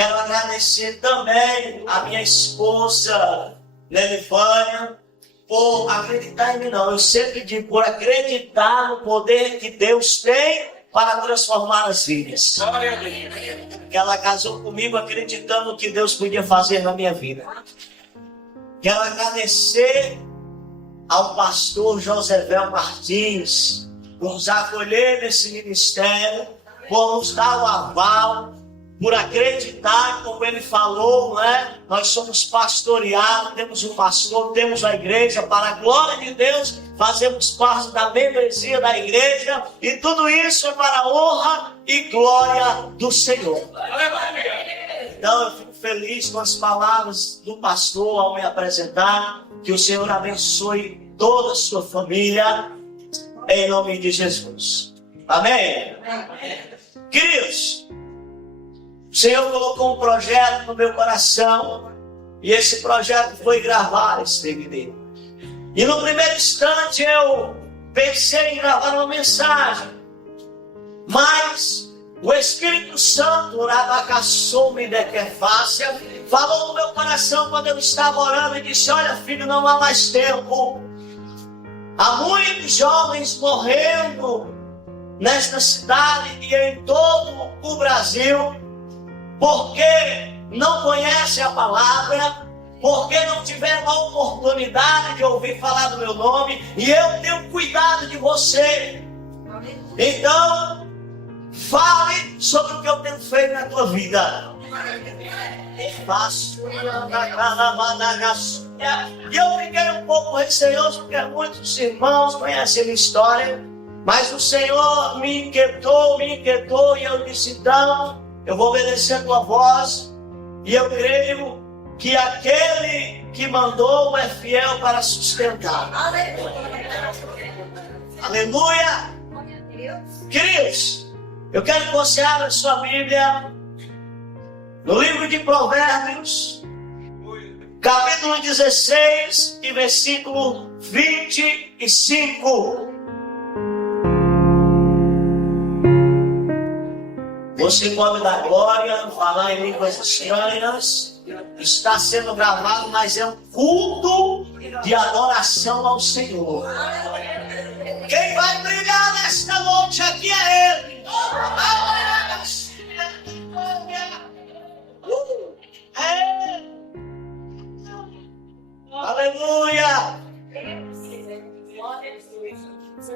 Quero agradecer também a minha esposa, Nelivânia, por acreditar em mim, não. Eu sempre digo, por acreditar no poder que Deus tem para transformar as vidas. Ela casou comigo acreditando que Deus podia fazer na minha vida. Quero agradecer ao pastor Josével Martins por nos acolher nesse ministério, por nos dar o aval, por acreditar, como ele falou, né? Nós somos pastoreados, temos um pastor, temos a igreja, para a glória de Deus, fazemos parte da membresia da igreja, e tudo isso é para a honra e glória do Senhor. Então eu fico feliz com as palavras do pastor ao me apresentar. Que o Senhor abençoe toda a sua família, em nome de Jesus. Amém? Queridos, o Senhor colocou um projeto no meu coração, e esse projeto foi gravar esse DVD. E no primeiro instante eu pensei em gravar uma mensagem, mas o Espírito Santo, falou no meu coração quando eu estava orando e disse: olha, filho, não há mais tempo. Há muitos jovens morrendo nesta cidade e em todo o Brasil, porque não conhecem a palavra, porque não tiveram a oportunidade de ouvir falar do meu nome, e eu tenho cuidado de você. Então, fale sobre o que eu tenho feito na tua vida. E eu fiquei um pouco receoso, porque muitos irmãos conhecem a minha história, mas o Senhor me inquietou, e eu disse: então, eu vou obedecer a tua voz, e eu creio que aquele que mandou é fiel para sustentar. Aleluia! Queridos, eu quero que você abra sua Bíblia no livro de Provérbios, capítulo 16 e versículo 25. Você pode dar glória, falar em línguas estranhas. Está sendo gravado, mas é um culto de adoração ao Senhor. Quem vai brilhar nesta noite aqui é Ele. Aleluia!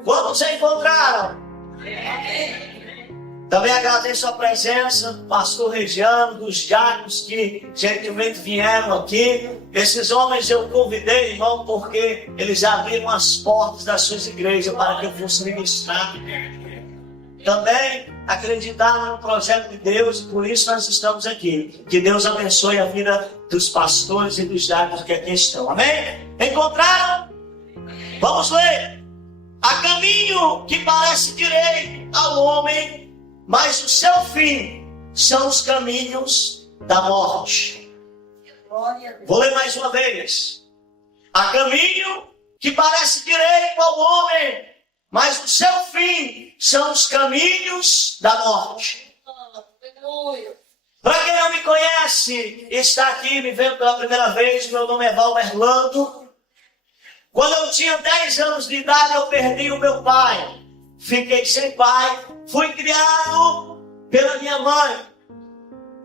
Quantos se encontraram? Também agradeço a presença, pastor Regiano, dos diáconos que gentilmente vieram aqui. Esses homens eu convidei, irmão, porque eles abriram as portas das suas igrejas para que eu fosse ministrar. Também acreditaram no projeto de Deus, e por isso nós estamos aqui. Que Deus abençoe a vida dos pastores e dos diáconos que aqui estão. Amém? Encontraram? Vamos ler. Há caminho que parece direito ao homem, mas o seu fim são os caminhos da morte. Vou ler mais uma vez. Há caminho que parece direito ao homem, mas o seu fim são os caminhos da morte. Para quem não me conhece, está aqui me vendo pela primeira vez, meu nome é Valmer Lando. Quando eu tinha 10 anos de idade, eu perdi o meu pai. Fiquei sem pai. Fui criado pela minha mãe.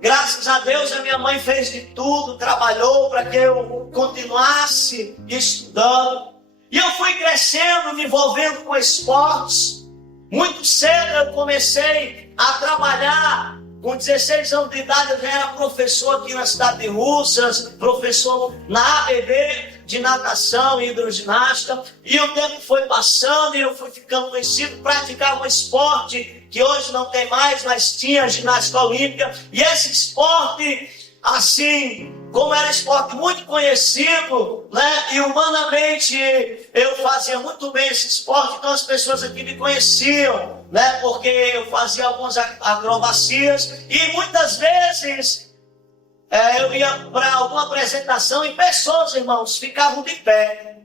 Graças a Deus, a minha mãe fez de tudo, trabalhou para que eu continuasse estudando. E eu fui crescendo, me envolvendo com esportes. Muito cedo eu comecei a trabalhar. Com 16 anos de idade eu já era professor aqui na cidade de Russas, professor na ABB de natação e hidroginástica. E o tempo foi passando e eu fui ficando conhecido, praticava um esporte que hoje não tem mais, mas tinha ginástica olímpica. E esse esporte, assim, como era esporte muito conhecido, né, e humanamente eu fazia muito bem esse esporte, então as pessoas aqui me conheciam, né, porque eu fazia algumas acrobacias e muitas vezes eu ia para alguma apresentação e pessoas, irmãos, ficavam de pé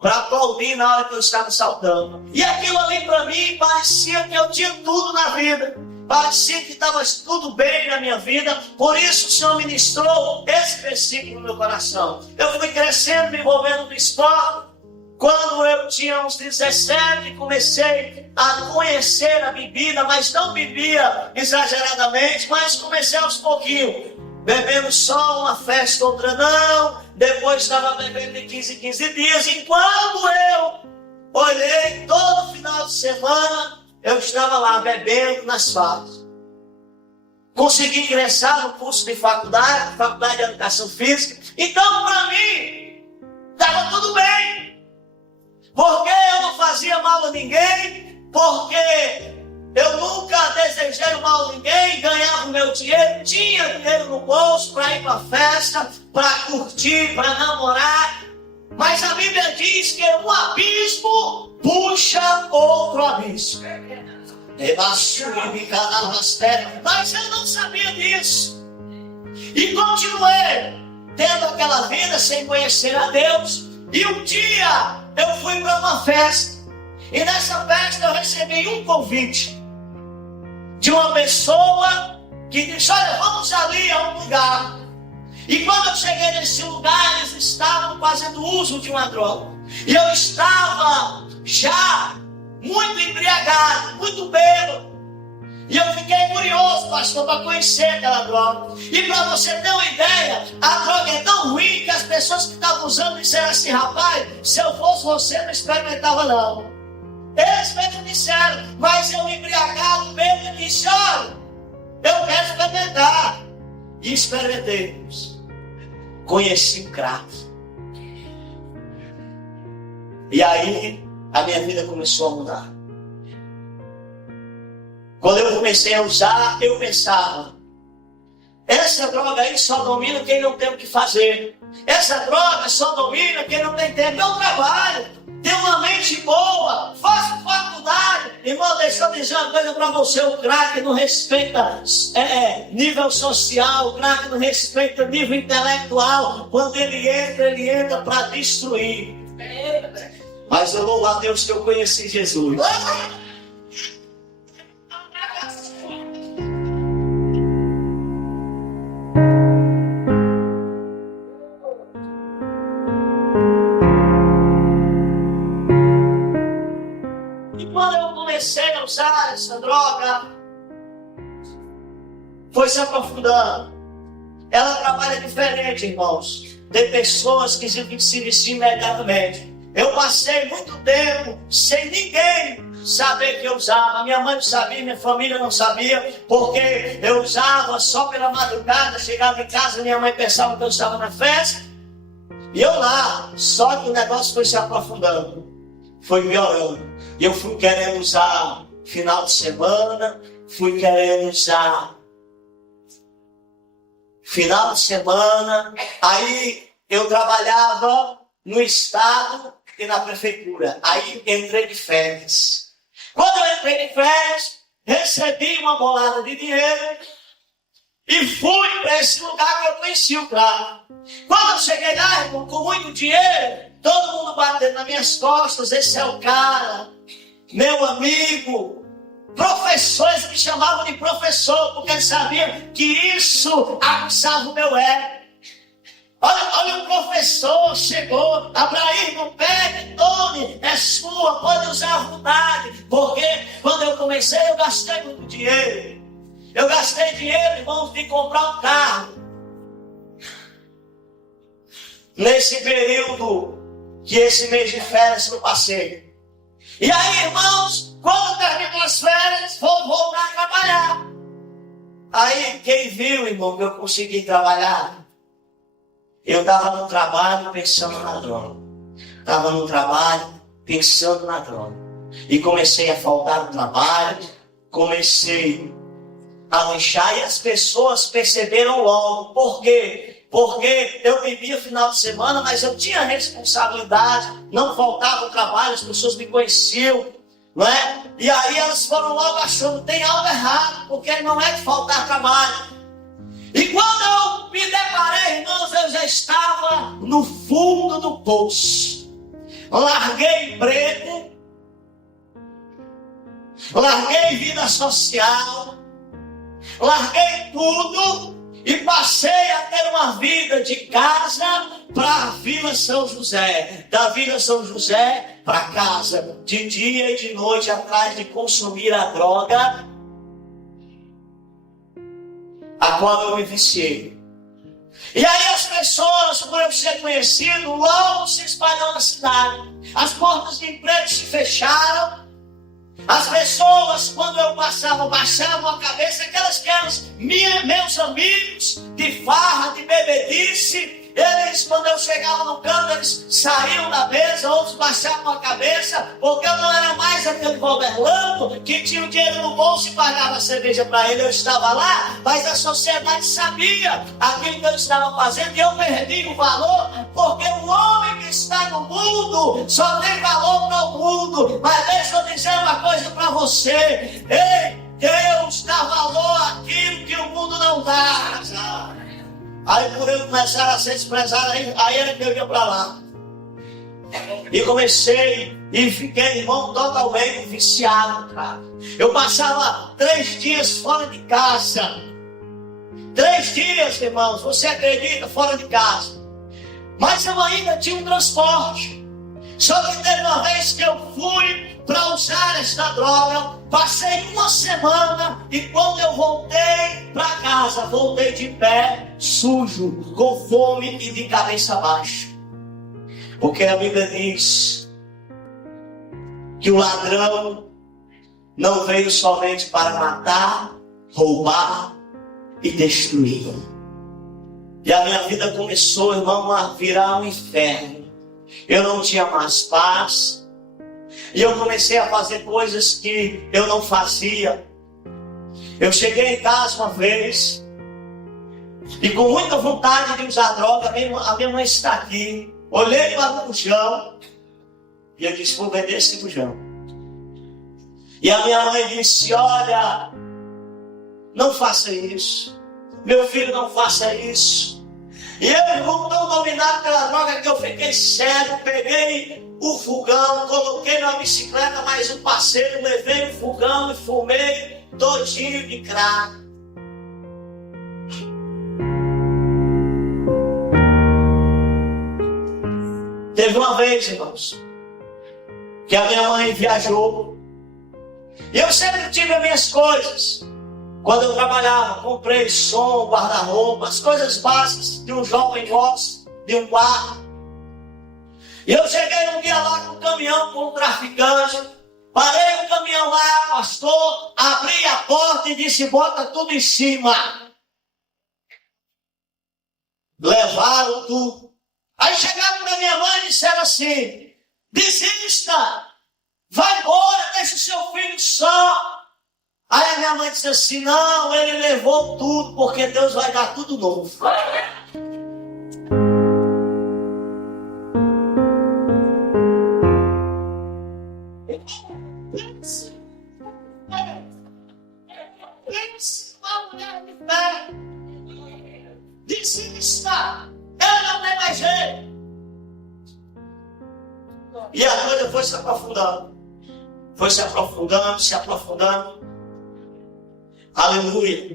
para aplaudir na hora que eu estava saltando. E aquilo ali para mim parecia que eu tinha tudo na vida. parecia que estava tudo bem na minha vida. Por isso o Senhor ministrou esse versículo no meu coração. Eu fui crescendo, me envolvendo no esporte. Quando eu tinha uns 17, comecei a conhecer a bebida, mas não bebia exageradamente, mas comecei aos pouquinhos. Bebendo só uma festa, outra não. Depois estava bebendo de 15 em 15 dias. E quando eu olhei, todo final de semana, eu estava lá bebendo nas farras. Consegui ingressar no curso de faculdade de educação física. Então, para mim, estava tudo bem. Porque eu não fazia mal a ninguém, porque eu nunca desejei o mal a ninguém, ganhava o meu dinheiro, tinha dinheiro no bolso para ir para a festa, para curtir, para namorar. Mas a Bíblia diz que um abismo puxa outro abismo. Mas eu não sabia disso. E continuei tendo aquela vida sem conhecer a Deus. E um dia eu fui para uma festa. E nessa festa eu recebi um convite de uma pessoa que disse: olha, vamos ali a um lugar. E quando eu cheguei nesse lugar, eles estavam fazendo uso de uma droga. E eu estava já muito embriagado, muito bêbado. E eu fiquei curioso, pastor, para conhecer aquela droga. E para você ter uma ideia, a droga é tão ruim que as pessoas que estavam usando disseram assim: rapaz, se eu fosse você, não experimentava não. Eles mesmo disseram, mas eu embriagado, bêbado, disse: olha, eu quero experimentar. E experimentei. Conheci o crack. E aí, a minha vida começou a mudar. Quando eu comecei a usar, eu pensava: essa droga aí só domina quem não tem o que fazer. Essa droga só domina quem não tem tempo. Eu trabalho, tenho uma mente boa, faço faculdade. Irmão, deixa eu dizer uma coisa para você: o crack não respeita nível social, o crack não respeita nível intelectual. Quando ele entra para destruir. Mas eu louvo a Deus que eu conheci Jesus. Comecei a usar essa droga, foi se aprofundando. Ela trabalha diferente, irmãos. Tem pessoas que se viciam imediatamente. Eu passei muito tempo sem ninguém saber que eu usava. Minha mãe não sabia, minha família não sabia, porque eu usava só pela madrugada. Chegava em casa, minha mãe pensava que eu estava na festa, e eu lá. Só que o negócio foi se aprofundando, foi piorando. E eu fui querendo usar final de semana, fui querendo usar final de semana. Aí eu trabalhava no estado e na prefeitura. Aí entrei de férias. Quando eu entrei de férias, recebi uma bolada de dinheiro e fui para esse lugar que eu conheci o cara. Quando eu cheguei lá, irmão, com muito dinheiro, todo mundo batendo nas minhas costas: esse é o cara, meu amigo. Professores me chamavam de professor, porque eles sabiam que isso aguçava o meu ego. Olha, o professor chegou: Abraim, não pegue, tome, é sua, pode usar à vontade. Porque quando eu comecei, eu gastei muito dinheiro. Eu gastei dinheiro, irmãos, de comprar um carro. Nesse período que esse mês de férias eu passei. E aí, irmãos, quando terminou as férias, vou voltar a trabalhar. Aí, quem viu, irmão, que eu consegui trabalhar? Eu estava no trabalho pensando na droga. Estava no trabalho pensando na droga. E comecei a faltar no trabalho, comecei a lanchar, e as pessoas perceberam logo. Por quê? Porque eu bebia final de semana, mas eu tinha responsabilidade, não faltava o trabalho, as pessoas me conheciam, não é? E aí elas foram logo achando: tem algo errado, porque não é de faltar trabalho. E quando eu me deparei, irmãos, eu já estava no fundo do poço. Larguei emprego, larguei vida social, larguei tudo e passei a ter uma vida de casa para a Vila São José, da Vila São José para casa, de dia e de noite, atrás de consumir a droga a qual eu me viciei. E aí as pessoas, por eu ser conhecido, logo se espalhou na cidade. As portas de emprego se fecharam. As pessoas, quando eu passava, baixavam a cabeça, aquelas que eram meus amigos de farra, de bebedice. Eles, quando eu chegava no canto, eles saíam da mesa, outros baixavam a cabeça, porque eu não era mais aquele goverlando que tinha o dinheiro no bolso e pagava a cerveja para ele. Eu estava lá, mas a sociedade sabia aquilo que eu estava fazendo e eu perdi o valor, porque o homem que está no mundo só tem valor para o mundo. Mas deixa eu dizer uma coisa para você: ei, Deus dá valor àquilo que o mundo não dá. Aí por eu começar a ser desprezado, aí era que eu ia para lá. E comecei e fiquei, irmão, totalmente viciado, cara. Eu passava 3 dias fora de casa. 3 dias, irmãos, você acredita, fora de casa. Mas eu ainda tinha um transporte. Só que teve uma vez que eu fui para usar esta droga, passei uma semana e quando eu voltei para casa, voltei de pé, sujo, com fome e de cabeça baixa. Porque a Bíblia diz que o ladrão não veio somente para matar, roubar e destruir. E a minha vida começou, irmão, a virar um inferno. Eu não tinha mais paz. E eu comecei a fazer coisas que eu não fazia. Eu cheguei em casa uma vez e com muita vontade de usar droga, a minha mãe está aqui. Olhei para o bujão e eu disse: vou vender esse bujão. E a minha mãe disse: olha, não faça isso. Meu filho, não faça isso. E eu, como tão dominado pela droga que eu fiquei cego, peguei o fogão, coloquei na bicicleta mais um parceiro, levei o fogão e fumei todinho de crack. Teve uma vez, irmãos, que a minha mãe viajou. E eu sempre tive as minhas coisas. Quando eu trabalhava, comprei som, guarda-roupa, as coisas básicas de um jovem gosta, de um bar. E eu cheguei um dia lá com um caminhão, com um traficante. Parei o caminhão lá, pastor, abri a porta e disse: bota tudo em cima. Levaram tudo. Aí chegaram para minha mãe e disseram assim: desista, vai embora, deixa o seu filho só. Aí a minha mãe disse assim: não, ele levou tudo, porque Deus vai dar tudo novo. Uma mulher de fé, desista, ela não tem mais jeito. E a coisa foi se aprofundando. Foi se aprofundando, se aprofundando. Aleluia.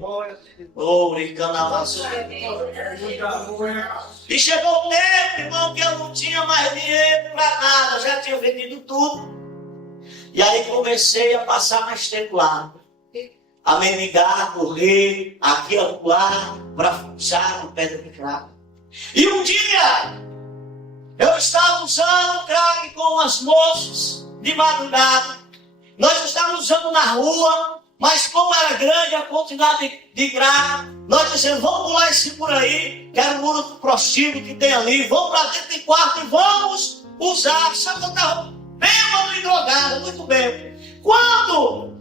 E chegou o tempo, irmão, que eu não tinha mais dinheiro para nada. Já tinha vendido tudo. E aí comecei a passar mais tempo lá. A mendigar, a correr, aqui a pular, para fuçar no pé do crack. E um dia, eu estava usando crack com as moças de madrugada. Nós estávamos usando na rua, mas como era grande a quantidade de crack, nós dissemos: vamos pular esse muro aí, que era o muro do prostíbulo que tem ali, vamos para dentro de quarto e vamos usar. Só que eu estava bêbado e drogado, muito bem. Quando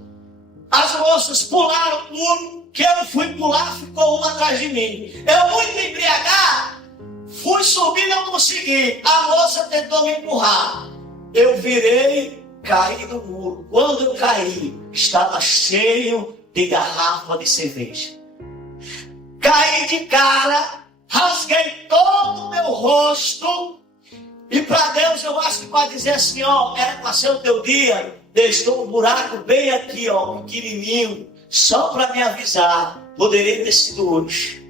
as moças pularam o muro, que eu fui pular, ficou uma atrás de mim. Eu, muito embriagado, fui subir, não consegui. A moça tentou me empurrar. Eu virei, caí no muro. Quando eu caí, estava cheio de garrafa de cerveja. Caí de cara, rasguei todo o meu rosto. E para Deus, eu acho que para dizer assim, ó, era para ser o teu dia, deixou um buraco bem aqui, ó, pequenininho, só para me avisar Poderia ter sido hoje.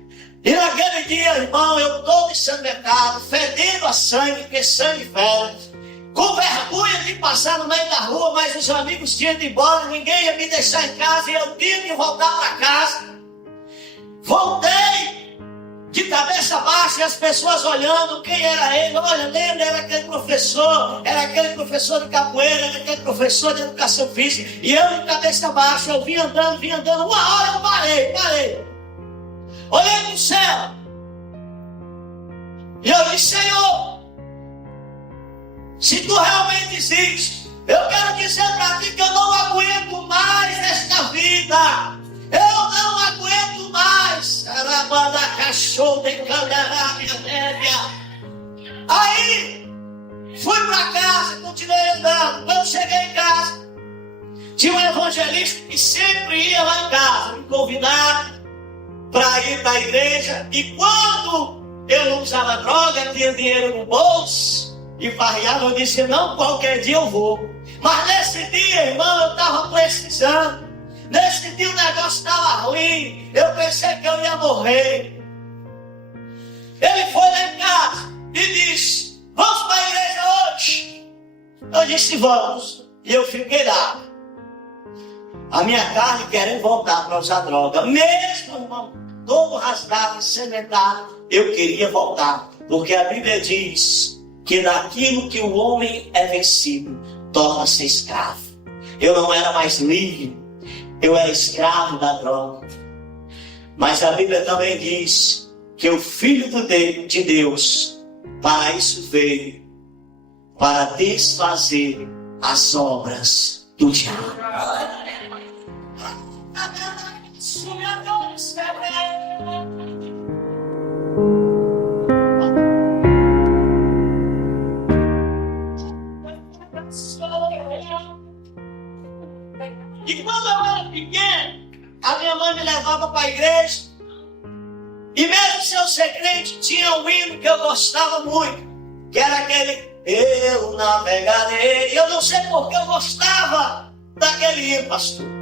E naquele dia, irmão, eu todo ensanguentado, fedendo a sangue, porque sangue fede, com vergonha de passar no meio da rua, mas os amigos tinham ido embora, ninguém ia me deixar em casa e eu tinha que voltar para casa. Voltei de cabeça baixa e as pessoas olhando quem era ele. Olha, lembra, era aquele professor de capoeira, era aquele professor de educação física. E eu de cabeça baixa, eu vim andando. Uma hora eu parei. Olhei para o céu e eu disse: Senhor, se tu realmente existes, eu quero dizer para ti que eu não aguento mais esta vida. Eu não aguento mais. Aí fui para casa, continuei andando. Quando cheguei em casa, tinha um evangelista que sempre ia lá em casa me convidar para ir para a igreja. E quando eu não usava droga, tinha dinheiro no bolso e farreava, eu disse: não, qualquer dia eu vou. Mas nesse dia, irmão, eu estava precisando. Nesse dia o negócio estava ruim. Eu pensei que eu ia morrer. Ele foi lá em casa e disse: vamos para a igreja hoje? Eu disse: vamos. E eu fiquei lá. A minha carne querendo voltar para usar droga. Mesmo, irmão, todo rasgado, ensanguentado, eu queria voltar. Porque a Bíblia diz que naquilo que o homem é vencido, torna-se escravo. Eu não era mais livre. Eu era escravo da droga. Mas a Bíblia também diz que o Filho de Deus, para isso veio, para desfazer as obras do diabo. E quando eu era pequeno, a minha mãe me levava para a igreja. E mesmo sem eu ser crente, tinha um hino que eu gostava muito, que era aquele: eu navegarei. Eu não sei porque eu gostava daquele hino, pastor.